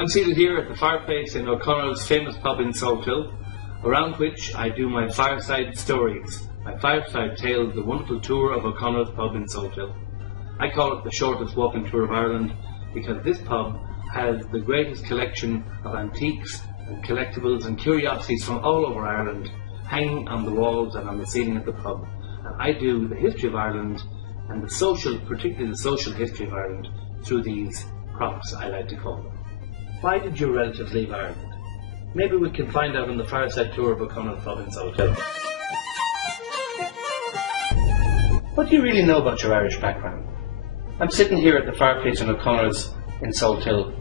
I'm seated here at the fireplace in O'Connell's famous pub in Salthill, around which I do my Fireside stories, my Fireside tales, the wonderful tour of O'Connell's pub in Salthill. I call it the shortest walking tour of Ireland because this pub has the greatest collection of antiques and collectibles and curiosities from all over Ireland hanging on the walls and on the ceiling of the pub. And I do the history of Ireland and the social, particularly the social history of Ireland, through these props, I like to call them. Why did your relatives leave Ireland? Maybe we can find out on the Fireside tour of O'Connell's pub in Salthill. What do you really know about your Irish background? I'm sitting here at the fireplace in O'Connell's in Salthill,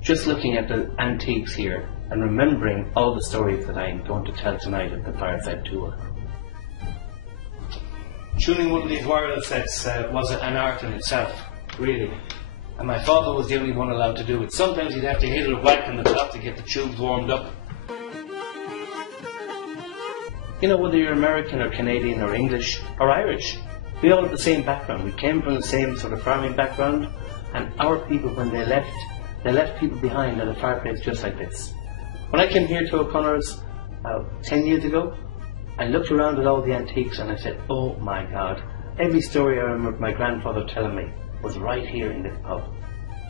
just looking at the antiques here and remembering all the stories that I'm going to tell tonight at the Fireside tour. Tuning one of these wireless sets was an art in itself, really. And my father was the only one allowed to do it. Sometimes he'd have to hit it a whack on the top to get the tubes warmed up. You know, whether you're American or Canadian or English or Irish, we all have the same background. We came from the same sort of farming background, and our people, when they left people behind at a fireplace just like this. When I came here to O'Connor's 10 years ago, I looked around at all the antiques and I said, oh my God, every story I remember my grandfather telling me was right here in this pub.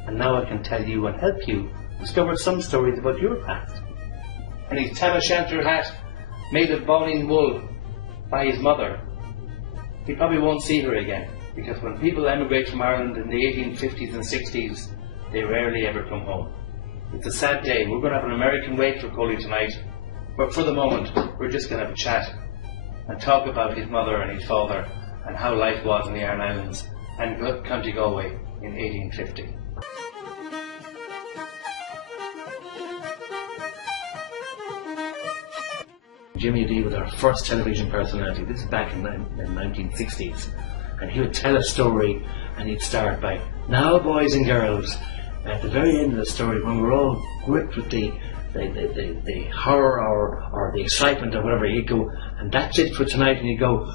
And now I can tell you and help you discover some stories about your past. And his tam o' shanter hat, made of boning wool by his mother. He probably won't see her again, because when people emigrate from Ireland in the 1850s and 60s, they rarely ever come home. It's a sad day. We're going to have an American waiter calling tonight, but for the moment, we're just going to have a chat and talk about his mother and his father and how life was in the Iron Islands and County Galway in 1850. Jimmy D was our first television personality. This is back in the 1960s. And he would tell a story and he'd start by, now boys and girls, at the very end of the story, when we're all gripped with the horror or the excitement or whatever, he'd go, and that's it for tonight, and he'd go,